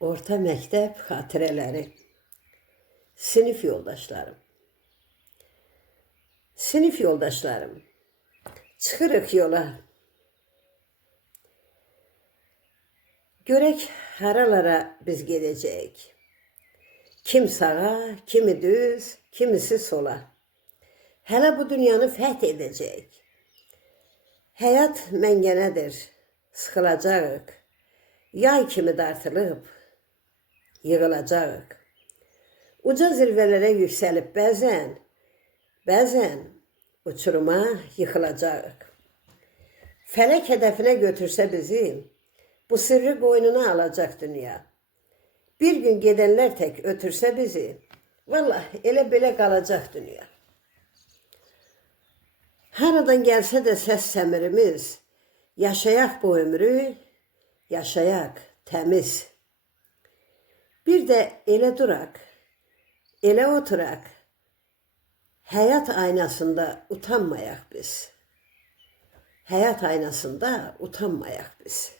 Orta məktəb xatirələri. Sinif yoldaşlarım. Sinif yoldaşlarım. Çıxırıq yola. Görək haralara biz gedəcəyik. Kim sağa, kimi düz, kimisi sola. Hələ bu dünyanı fəth edəcəyik. Həyat məngənədir, sıxılacağıq. Yay kimi dartılıb, yığılacağıq. Uca zirvələrə yüksəlib bəzən uçuruma yıxılacağıq. Fələk hədəfinə götürsə bizi, bu sırrı qoynuna alacaq dünya. Bir gün gedənlər tək ötürsə bizi, vallahi elə belə qalacaq dünya. Haradan gəlsə də səs səmirimiz, yaşayaq bu ömrü, yaşayaq təmiz. Bir də elə duraq, elə oturaq, həyat aynasında utanmayaq biz. Həyat aynasında utanmayaq biz.